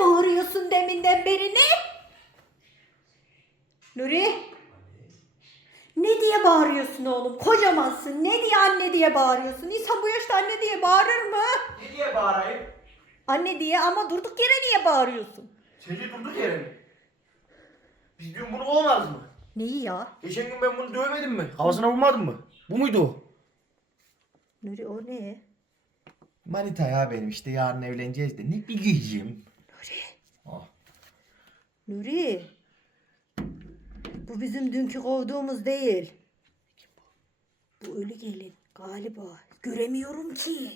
bağırıyorsun deminden beri ne? Nuri? Ne diye bağırıyorsun oğlum? Kocamansın. Ne diye anne diye bağırıyorsun? İnsan bu yaşta anne diye bağırır mı? Ne diye bağırayım? Anne diye ama durduk yere niye bağırıyorsun? Sence durduk yere mi? Biz dün bunu olmaz mı? Neyi ya? Geçen gün ben bunu dövmedim mi? Kafasına vurmadım mı? Bu muydu o? Nuri o ne? Manita ya benim işte yarın evleneceğiz de ne bileceğim. Nuri. Bu bizim dünkü kovduğumuz değil. Bu ölü gelin galiba. Göremiyorum ki.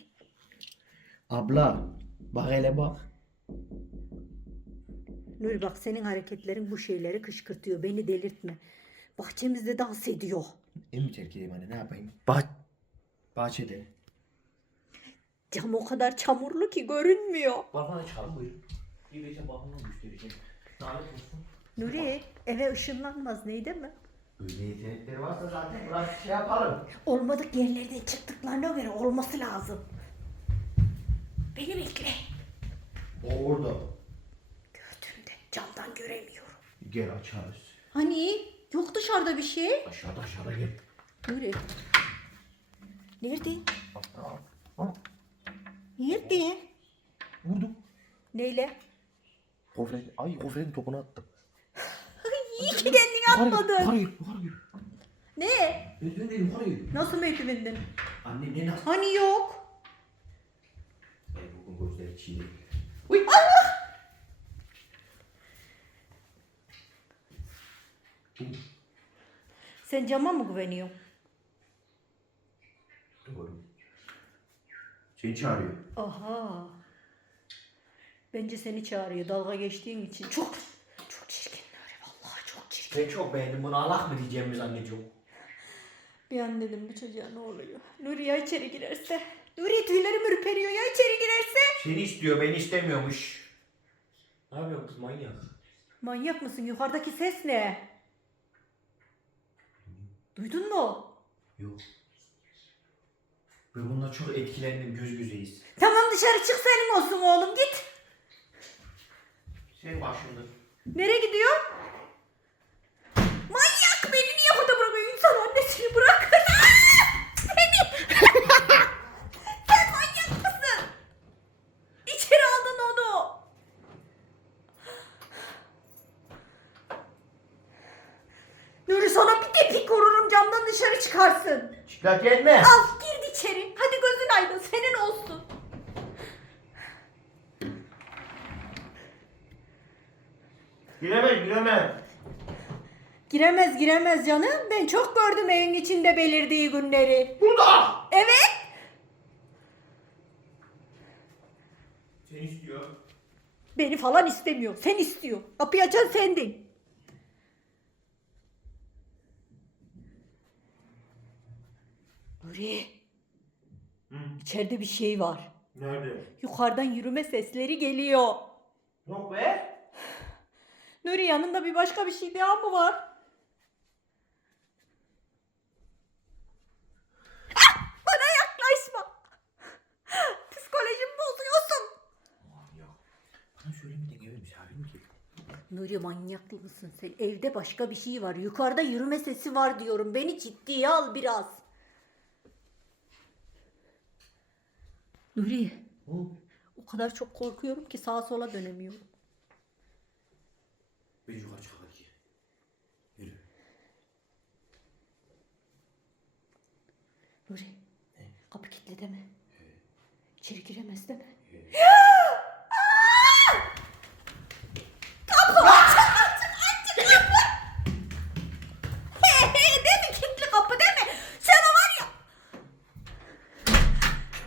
Abla bak hele bak. Nuri bak senin hareketlerin bu şeyleri kışkırtıyor. Beni delirtme. Bahçemizde dans ediyor. En mi terk edeyim anne ne yapayım? Bah bahçede. Cam o kadar çamurlu ki görünmüyor. Çıkalım buyurun. Bir beşe balkona göstereceğim. Nuri eve ışınlanmaz neydi mi? Öyle yetenekleri varsa zaten biraz şey yapalım. Olmadık yerlerden çıktıklarına göre olması lazım. Beni bekle. O orada. Gördüğümde camdan göremiyorum. Gel açarız. Hani yok dışarıda bir şey. Aşağıda aşağıda gel. Nuri. Nerede? Nerede? Vurdum. Neyle? Gofret, ay gofretin topunu attım. İyi ki kendini atmadın. Yukarı gir, yukarı gir. Ne? De yukarı gir. Nasıl merdivenden? Anne ne nasıl? Hani yok? Ben bugün gözleri çiğdi. Uy Allah! Sen cama mı güveniyorsun? Doğru. Seni çağırıyor. Aha. Bence seni çağırıyor dalga geçtiğin için. Çok çok çirkin Nuri. Vallahi çok çirkin. Ben çok beğendim bunu Allah mı diyeceğimi zannediyorum. Bir an dedim bu çocuğa ne oluyor? Nuri ya içeri girerse? Nuri tüylerim ürperiyor ya içeri girerse? Seni istiyor beni istemiyormuş. Ne yapıyorsun kız manyak? Manyak mısın? Yukarıdaki ses ne? Duydun mu? Yok. Ben bununla çok etkilendim göz gözeyiz. Tamam dışarı çık senin olsun oğlum git. Sen başında. Nereye gidiyor? Manyak beni niye burada bırakıyor? İnsan annesini bırakır. Seni. Sen manyak mısın? İçeri aldın onu. Nuri sana bir tepik vururum camdan dışarı çıkarsın. Çıplak gelme. Al girdi içeri. Hadi gözün aydın senin olsun. Giremez giremez. Giremez giremez canım. Ben çok gördüm evin içinde belirdiği günleri. Burada. Evet. Seni istiyor. Beni falan istemiyor. Sen istiyor. Kapıyı açan sendin. Nuri. Hı. içeride bir şey var. Nerede? Yukarıdan yürüme sesleri geliyor. Yok be. Nuri yanında bir başka bir şey daha mı var? Ah! Bana yaklaşma. Psikolojimi bozuyorsun. Manyak. Bana söylemeden eve misafir mi geldi? Nuri manyak mısın sen? Evde başka bir şey var. Yukarıda yürüme sesi var diyorum. Beni ciddiye al biraz. Nuri Hı? o kadar çok korkuyorum ki sağa sola dönemiyorum. Ben yukarı çıkalım ki. Yürü. Nuri kapı kilitli deme. İçeri giremez deme. He he.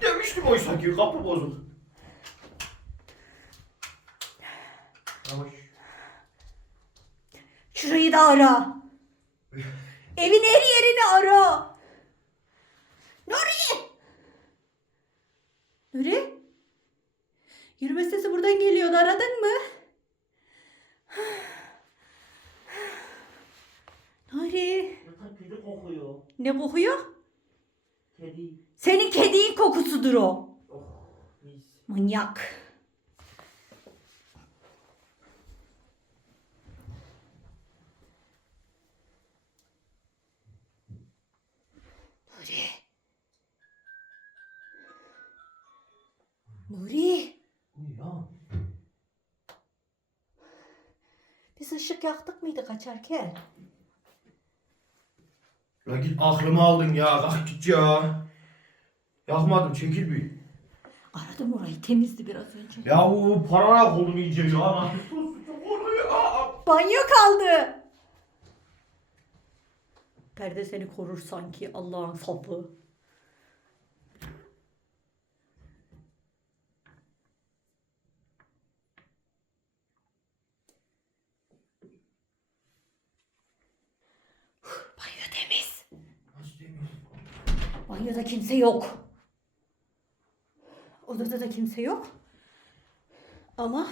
Demiştim oysa ki kapı bozuk. Ara. Evin her yerini ara. Nuri! Nuri? Yürüme sesi buradan geliyordu. Aradın mı? Nuri. Kedi kokuyor. Ne kokuyor? Kedi. Senin kediğin kokusudur o. Oh mis. Manyak. Nuri Uyan. biz ışık yaktık mıydı kaçarken? La git aklımı aldın ya. Kalk git ya. Yakmadım çekil bir. Aradım orayı temizdi biraz önce. Ya o pararak oldum iyice ya. Banyo kaldı. Perde seni korur sanki Allah'ın sapı. Banyoda kimse yok. Odada da kimse yok. Ama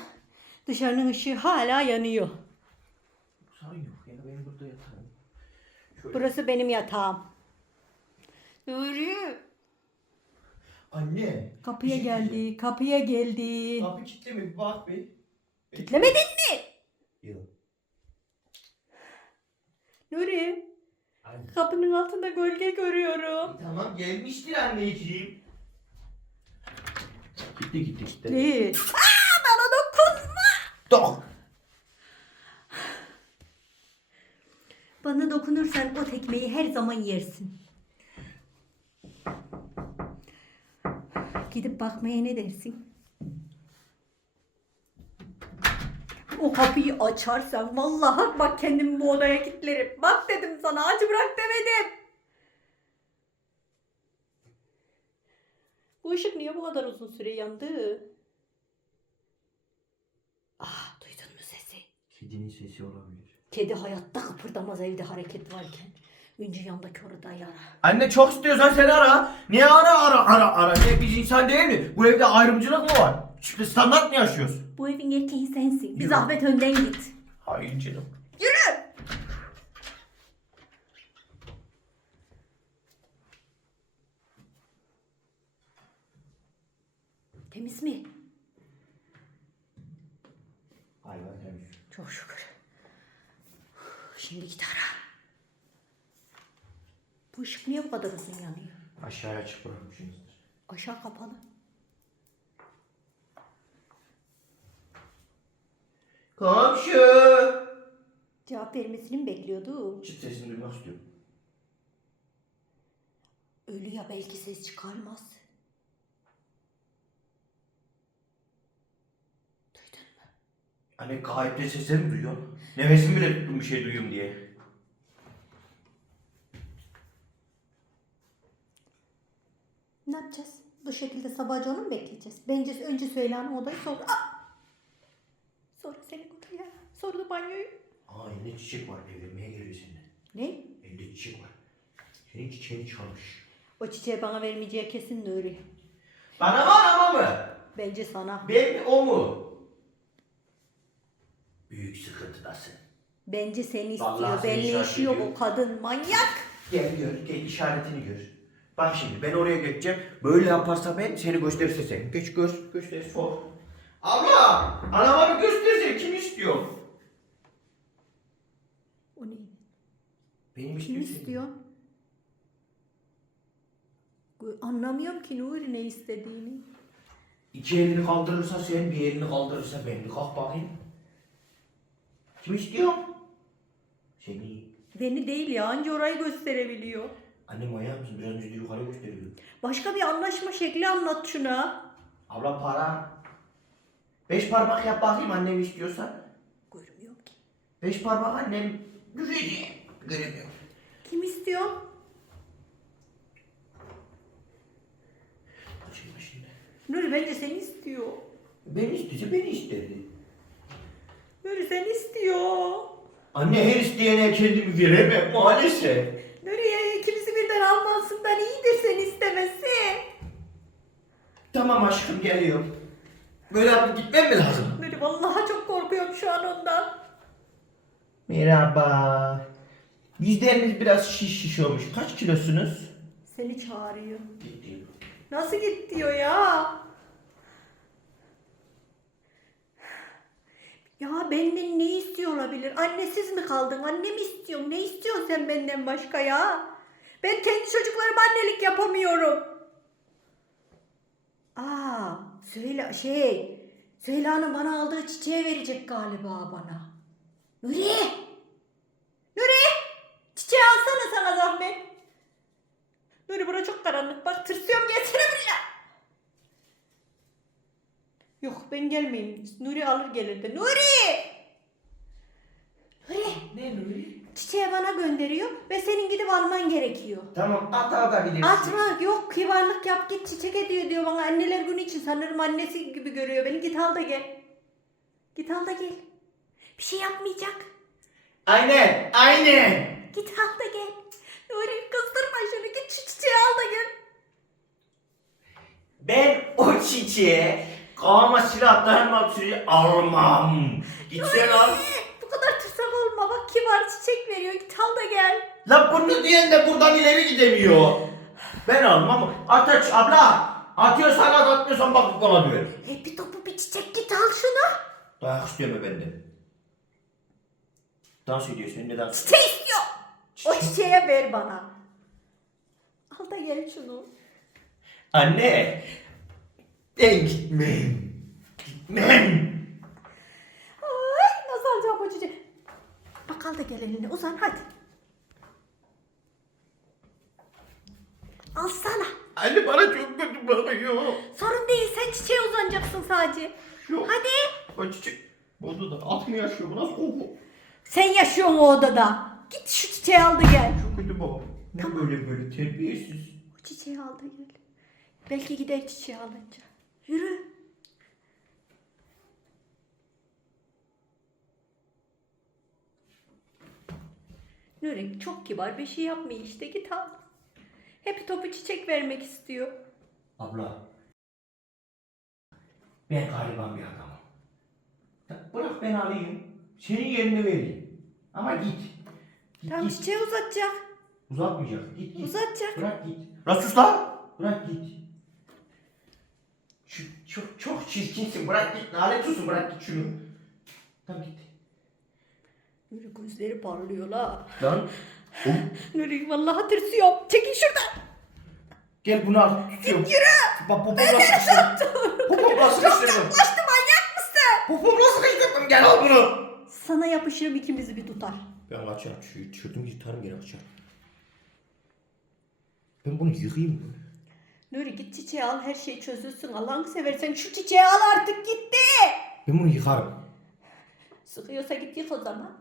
dışarının ışığı hala yanıyor. Sorun yok ya ben burada yatarım. Şöyle. Burası benim yatağım. Nuri. Anne. Kapıya şey diyeceğim. geldi, kapıya geldi. Kapı kilitli mi? Bak bir. Kitlemedin mi? Yok. Nuri, Anne. kapının altında gölge görüyorum. Tamam gelmiştir anneciğim. Gitti gitti gitti. Değil. Aa, bana dokunma. Dok. Bana dokunursan o tekmeyi her zaman yersin. Gidip bakmaya ne dersin? O kapıyı açarsan vallahi bak kendimi bu odaya kilitlerim. Bak dedim sana acı bırak demedim. Bu ışık niye bu kadar uzun süre yandı? Ah duydun mu sesi? Kedinin sesi olabilir. Kedi hayatta kıpırdamaz evde hareket varken. Önce yandaki odayı ara. Anne çok istiyorsan seni ara. Niye ara ara ara ara? Ne biz insan değil mi? Bu evde ayrımcılık mı var? Şimdi standart mı yaşıyoruz? Bu evin erkeği sensin. Bir Yürü. zahmet önden git. Hayır canım. Yürü! Temiz mi? Hayvan temiz. Çok şükür. Şimdi git ara. Bu ışık niye bu kadar uzun yanıyor? Aşağıya açık bırakmışsınızdır. Aşağı kapalı. Komşu. Cevap vermesini mi bekliyordu? Çıt sesini duymak istiyorum. Ölü ya belki ses çıkarmaz. Duydun mu? Anne gayipte sesleri mi duyuyorsun? Nefesimi bile tuttum bir şey duyayım diye. Ne yapacağız? Bu şekilde sabahca onu mu bekleyeceğiz? Bence önce Süheyla'nın odayı sonra... Aa! Da banyoyu. Aa elinde çiçek var evlenmeye geliyor seninle. Ne? Elinde çiçek var. Senin çiçeğini çalmış. O çiçeği bana vermeyeceği kesin Nuri. Bana mı anama mı? Bence sana. Ben mi o mu? Büyük sıkıntıdasın. Bence seni Vallahi istiyor. seni işaret işi yok o kadın manyak. Gel gör, gel işaretini gör. Bak şimdi ben oraya geçeceğim. Böyle yaparsa ben seni gösterirse sen. Geç gör, göster. Sor. Abla, anama bir göstersene kim istiyor? O ne? Benim Kim istiyor. istiyor? Anlamıyorum ki Nuri ne istediğini. İki elini kaldırırsa sen, bir elini kaldırırsa ben. Bir kalk bakayım. Kim istiyor? Seni. Beni değil ya anca orayı gösterebiliyor. Annem manyak mısın? Biraz önce yukarı gösteriyor. Başka bir anlaşma şekli anlat şuna. Abla para. Beş parmak yap bakayım annem istiyorsa. Görmüyorum ki. Beş parmak annem göreceğim. Göremiyorum. Kim istiyor? Açayım şimdi. Nuri bence seni istiyor. Ben istese beni isterdi. Nuri seni istiyor. Anne her isteyene kendimi veremem maalesef. Nuri ya ikimizi birden almasından iyidir seni istemesi. Tamam aşkım geliyorum. Böyle yapıp gitmem mi lazım? Nuri vallahi çok korkuyorum şu an ondan. Merhaba. Yüzleriniz biraz şiş şiş olmuş. Kaç kilosunuz? Seni çağırıyor. Nasıl git diyor ya? Ya benden ne istiyor olabilir? Annesiz mi kaldın? Anne mi istiyorsun? Ne istiyorsun sen benden başka ya? Ben kendi çocuklarıma annelik yapamıyorum. Aa, Söyle şey. Süheyla'nın bana aldığı çiçeği verecek galiba bana. Nuri! Nuri! Çiçeği alsana sana zahmet. Nuri bura çok karanlık. Bak tırsıyorum gelsene buraya. Yok ben gelmeyeyim. Nuri alır gelir de. Nuri! Nuri! Ne Nuri? Çiçeği bana gönderiyor ve senin gidip alman gerekiyor. Tamam at atabilirsin. Atma yok kibarlık yap git çiçek ediyor diyor bana anneler günü için sanırım annesi gibi görüyor beni git al da gel. Git al da gel. Bir şey yapmayacak. Aynen aynen. Git al da gel. Nuri kızdırma şunu git şu çiçeği al da gel. Ben o çiçeğe kavama silah dayanmak sürece almam. Git sen al. Bu kadar tırsak olma bak kibar çiçek veriyor git al da gel. La bunu diyen de buradan ileri gidemiyor. Ben almam. At aç abla. Atıyorsan at atmıyorsan bakıp kalabilir. E bir topu bir çiçek git al şunu. Dayak istiyor mu benden? Dans ediyorsun ne dans? Çiçeği istiyor. O çiçeğe ver bana. Al da gel şunu. Anne. Ben gitmem. Gitmem. Ay nasıl alacağım bu çiçeği? Bak al da gel eline uzan hadi. Alsana. Anne bana çok kötü bakıyor. Sorun değil sen çiçeğe uzanacaksın sadece. Yok. Hadi. O çiçek. Oldu da alt mı yaşıyor bu nasıl koku? Sen yaşıyorsun o odada. Git şu çiçeği al da gel. Çok kötü baba. Ne böyle böyle terbiyesiz. O çiçeği al da gel. Belki gider çiçeği alınca. Yürü. Nuri çok kibar bir şey yapmıyor işte git al. Hep topu çiçek vermek istiyor. Abla. Ben gariban bir adamım. Bırak ben alayım. Senin yerine vereyim. Ama git. Git Tamam git. çiçeği uzatacak. Uzatmayacak. Git git. Uzatacak. Bırak git. La sus lan. Bırak git. Şu, çok çok çirkinsin. Bırak git. Lanet olsun bırak git şunu. Tamam git. Nuri gözleri parlıyor la. Lan. Nuri vallahi tırsıyorum. Çekil şuradan. Gel bunu al. Tutuyorum. Yürü. Bak popomla sıkıştırdım. Popomla sıkıştırdım. Yaklaştı manyak mısın? Popomla sıkıştırdım. Gel al bunu. Sana yapışırım ikimizi bir tutar. Ben. Şu tişörtümü yırtarım geri kaçarım. Ben bunu yıkayayım mı? Nuri git çiçeği al her şey çözülsün. Allah'ını seversen şu çiçeği al artık gitti. Ben bunu yıkarım. Sıkıyorsa git yık o zaman.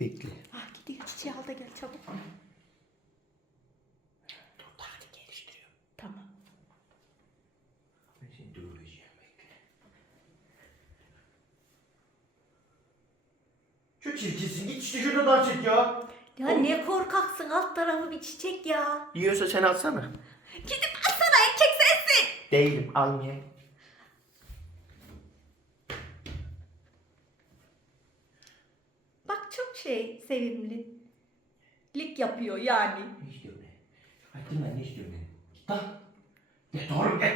Bekle. Ah gidiyor çiçeği al da gel çabuk. Dur hadi geliştiriyorum. Tamam. Ben seni döveceğim bekle. Şu çirkinsin. Git işte şurada dans et ya. Ya ne korkaksın alt tarafı bir çiçek ya. Yiyorsa sen alsana. Gidip alsana erkek sensin. Değilim almayayım. Bak çok şey sevimli. Lik yapıyor yani. Ne istiyorsun ne? Hadi lan ne istiyorsun ne? Git lan. Git oğlum git.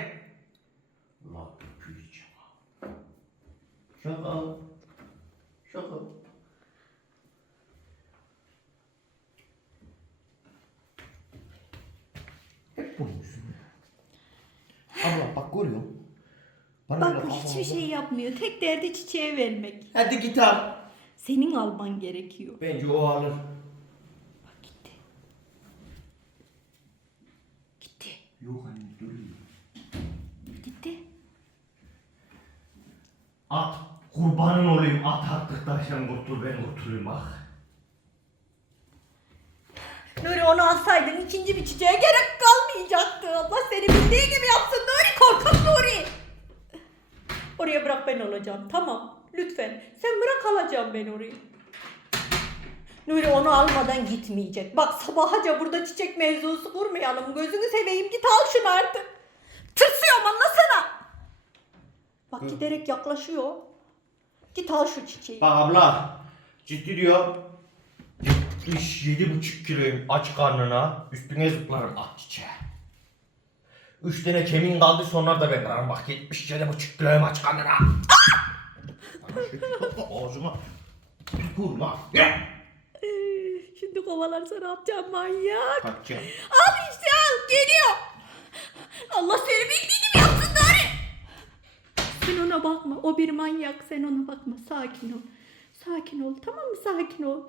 Allah öpeceğim ha. Şaka. Şaka. Abla bak görüyor musun? Bana Bak bu hiçbir şey yapmıyor. Tek derdi çiçeğe vermek. Hadi git al. Senin alman gerekiyor. Bence o alır. Bak gitti. Gitti. Yok anne duruyor. Gitti. At. Kurbanın olayım at artık da sen kurtul ben kurtulayım bak. Nuri onu alsaydın ikinci bir çiçeğe gerek kalmayacaktı. Allah seni bildiği gibi yapsın Nuri korkak Nuri. Oraya bırak ben alacağım tamam lütfen. Sen bırak alacağım ben orayı. Nuri onu almadan gitmeyecek. Bak sabahaca burada çiçek mevzusu kurmayalım. Gözünü seveyim git al şunu artık. Tırsıyorum anlasana. Bak Hı. giderek yaklaşıyor. Git al şu çiçeği. Bak abla ciddi diyor. 77,5 kiloyum aç karnına üstüne zıplarım at çiçeğe. Üç tane kemiğin kaldı sonra da ben kırarım bak 77,5 kiloyum aç karnına. Ağzıma vurma. Şimdi kovalarsa ne yapacağım manyak? Kaçacağım. Al işte al geliyor. Allah seni bildiği gibi yapsın Sen ona bakma. O bir manyak. Sen ona bakma. Sakin ol. Sakin ol. Tamam mı? Sakin ol.